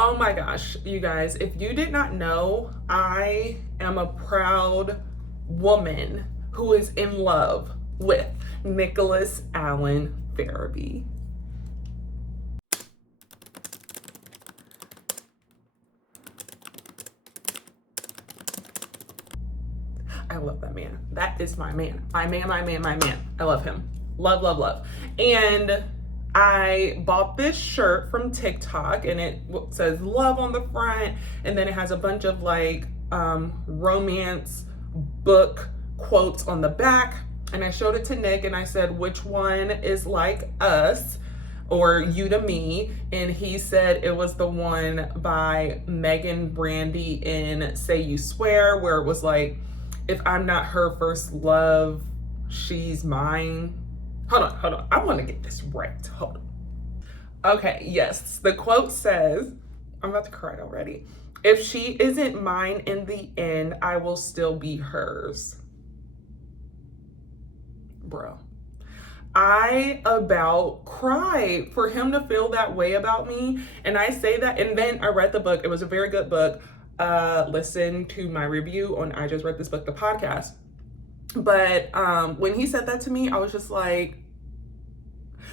Oh my gosh, you guys, if you did not know, I am a proud woman who is in love with Nicholas Allen Farabee. I love that man. That is my man. My man, my man, my man. I love him. Love, love, love. And I bought this shirt from TikTok and it says love on the front. And then it has a bunch of like romance book quotes on the back. And I showed it to Nick and I said, which one is like us or you to me? And he said it was the one by Megan Brandy in Say You Swear, where it was like, if I'm not her first love, she's mine. Hold on. I want to get this right. Hold on. Okay, yes. The quote says, I'm about to cry already. If she isn't mine in the end, I will still be hers. Bro. I about cried for him to feel that way about me. And I say that, and then I read the book. It was a very good book. Listen to my review on I Just Read This Book, the podcast. But when he said that to me, I was just like,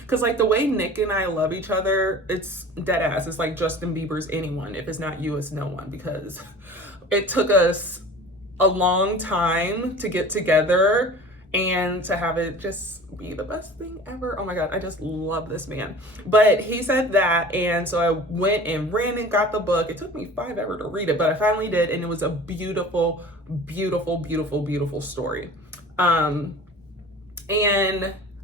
because like the way Nick and I love each other, it's dead ass. It's like Justin Bieber's Anyone. If it's not you, it's no one, because it took us a long time to get together and to have it just be the best thing ever. Oh my God, I just love this man. But he said that, and so I went and ran and got the book. It took me forever to read it, but I finally did, and it was a beautiful, beautiful, beautiful, beautiful story. And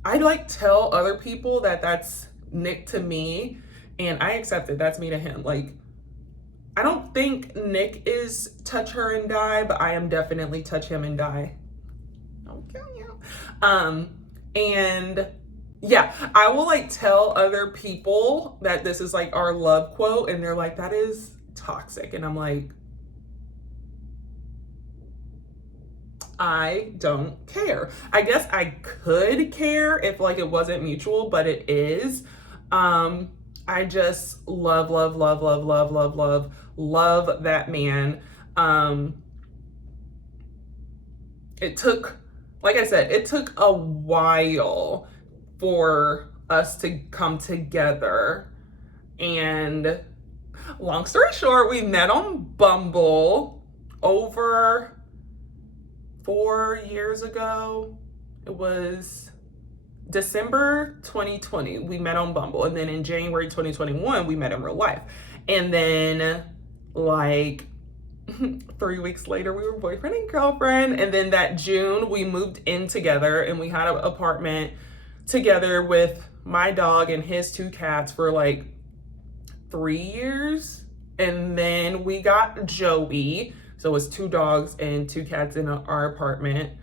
I like tell other people that that's Nick to me, and I accept it. That's me to him. Like, I don't think Nick is touch her and die, but I am definitely touch him and die. Okay. And yeah, I will like tell other people that this is like our love quote, and they're like, that is toxic. And I'm like, I don't care. I guess I could care if like it wasn't mutual, but it is. I just love that man. It took, like I said, it took a while for us to come together. And long story short, we met on Bumble over 4 years ago. It was December 2020. We met on Bumble. And then in January 2021, we met in real life. And then like 3 weeks later, we were boyfriend and girlfriend. And then that June, we moved in together and we had an apartment together with my dog and his 2 cats for like 3 years. And then we got Joey. So it was 2 dogs and 2 cats in our apartment.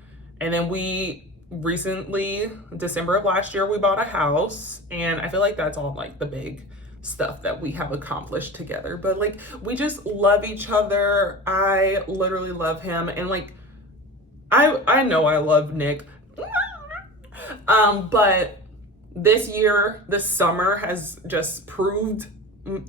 And then we recently, December of last year, we bought a house. And I feel like that's all like the big stuff that we have accomplished together. But like, we just love each other. I literally love him. And like, I know I love Nick. But this year, this summer has just proved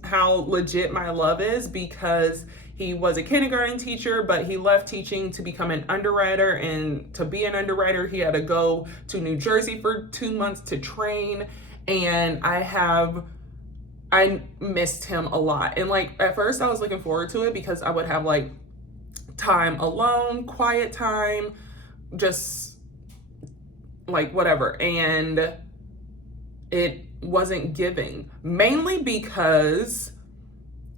how legit my love is, because he was a kindergarten teacher, but he left teaching to become an underwriter. And to be an underwriter, he had to go to New Jersey for 2 months to train. And I missed him a lot. And like, at first I was looking forward to it because I would have like time alone, quiet time, just like whatever. And it wasn't giving, mainly because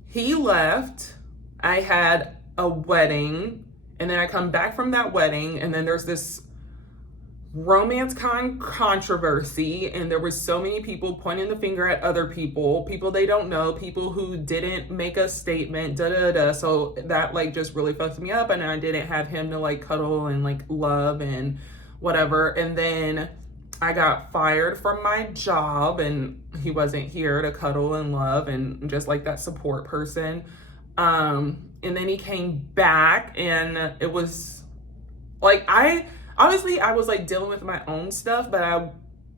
he left. I had a wedding, and then I come back from that wedding, and then there's this romance controversy, and there was so many people pointing the finger at other people they don't know, people who didn't make a statement, so that like just really fucked me up, and I didn't have him to like cuddle and like love and whatever. And then I got fired from my job, and he wasn't here to cuddle and love and just like that support person. And then he came back, and it was like, obviously I was like dealing with my own stuff, but I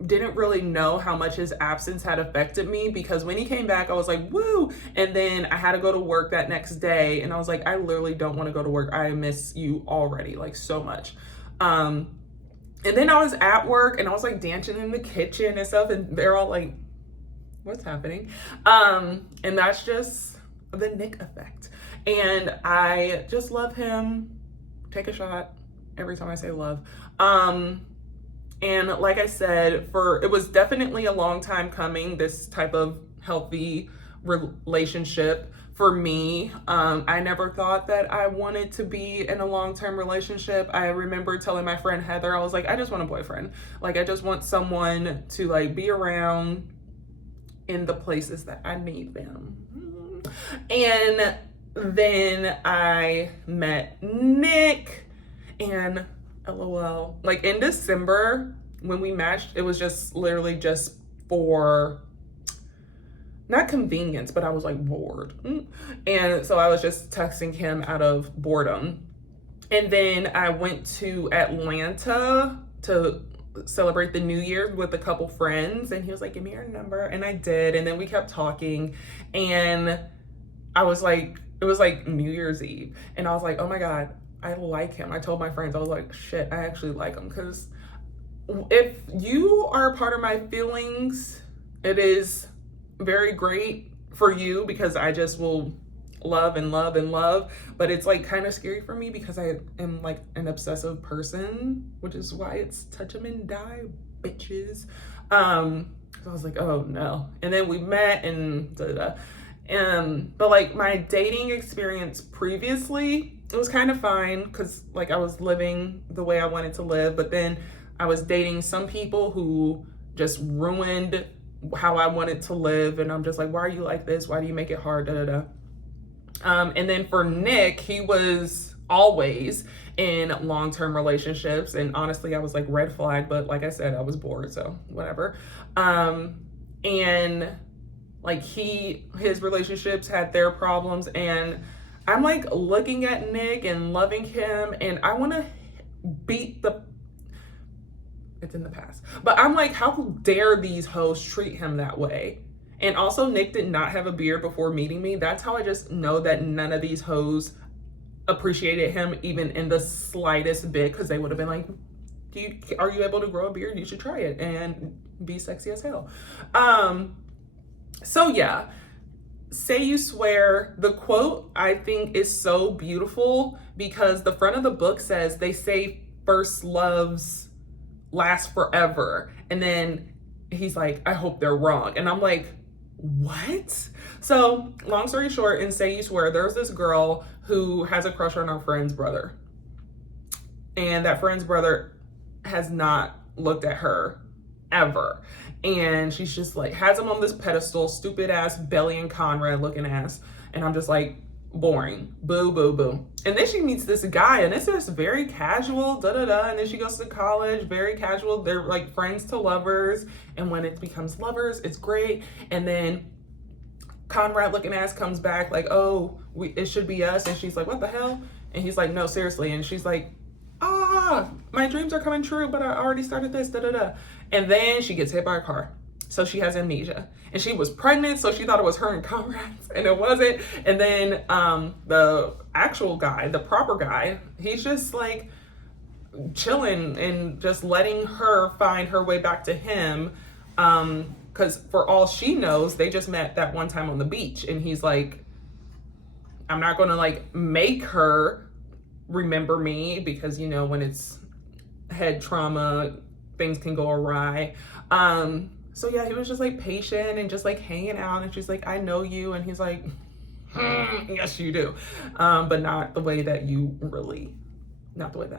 didn't really know how much his absence had affected me, because when he came back, I was like, woo. And then I had to go to work that next day. And I was like, I literally don't want to go to work. I miss you already, like, so much. And then I was at work and I was like dancing in the kitchen and stuff. And they're all like, what's happening? And that's just the Nick effect. And I just love him. Take a shot every time I say love. And like I said, it was definitely a long time coming, this type of healthy relationship for me. I never thought that I wanted to be in a long-term relationship. I remember telling my friend Heather, I was like, I just want a boyfriend. Like, I just want someone to like be around in the places that I need them. And then I met Nick, and LOL. Like, in December when we matched, it was just literally just for not convenience, but I was like bored. And so I was just texting him out of boredom. And then I went to Atlanta to celebrate the New Year with a couple friends, and he was like, give me your number. And I did. And then we kept talking, and I was like, it was like New Year's Eve, and I was like, oh my God, I like him. I told my friends, I was like, shit, I actually like him. Because if you are a part of my feelings, it is very great for you, because I just will love and love and love. But it's like kind of scary for me, because I am like an obsessive person, which is why it's touch 'em and die, bitches. So I was like, oh no. And then we met and but like my dating experience previously, it was kind of fine, because like I was living the way I wanted to live, but then I was dating some people who just ruined how I wanted to live, and I'm just like, why are you like this? Why do you make it hard? And then for Nick, he was always in long-term relationships, and honestly, I was like, red flag, but like I said, I was bored, so whatever. And like his relationships had their problems, and I'm like looking at Nick and loving him, and I want to it's in the past, but I'm like, how dare these hoes treat him that way? And also, Nick did not have a beard before meeting me. That's how I just know that none of these hoes appreciated him even in the slightest bit, because they would have been like, are you able to grow a beard? You should try it and be sexy as hell. So yeah, Say You Swear, the quote I think is so beautiful, because the front of the book says they say first loves last forever. And then he's like, I hope they're wrong. And I'm like, what? So long story short, in Say You Swear, there's this girl who has a crush on our friend's brother. And that friend's brother has not looked at her ever. And she's just like, has him on this pedestal, stupid ass Belly and Conrad looking ass. And I'm just like, boring, boo, boo, boo. And then she meets this guy, and it's just very casual, And then she goes to college, very casual. They're like friends to lovers. And when it becomes lovers, it's great. And then Conrad looking ass comes back like, oh, it should be us. And she's like, what the hell? And he's like, no, seriously. And she's like, my dreams are coming true, but I already started this, And then she gets hit by a car. So she has amnesia. And she was pregnant, so she thought it was her and Conrad's, and it wasn't. And then the actual guy, the proper guy, he's just like chilling and just letting her find her way back to him. Because for all she knows, they just met that one time on the beach. And he's like, I'm not going to like make her remember me, because you know, when it's head trauma, things can go awry. So yeah, he was just like patient and just like hanging out, and she's like, I know you, and he's like, yes you do, but not the way that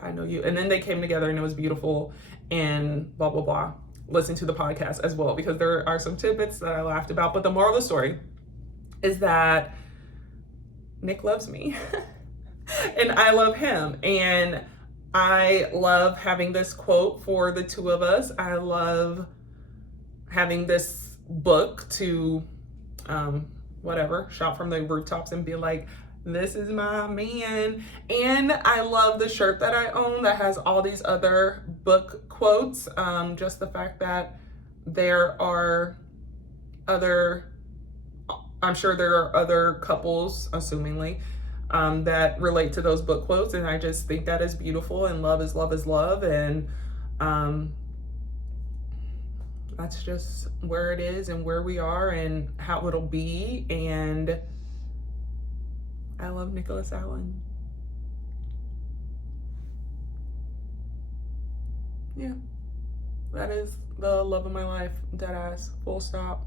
I know you. And then they came together, and it was beautiful, and blah blah blah. Listen to the podcast as well, because there are some tidbits that I laughed about. But the moral of the story is that Nick loves me and I love him, and I love having this quote for the two of us. I love having this book to shout from the rooftops and be like, this is my man. And I love the shirt that I own that has all these other book quotes. Just the fact that there are other, I'm sure there are other couples, assumingly, that relate to those book quotes. And I just think that is beautiful, and love is love is love. And that's just where it is and where we are and how it'll be. And I love Nicholas Allen. Yeah, that is the love of my life, dead ass, full stop.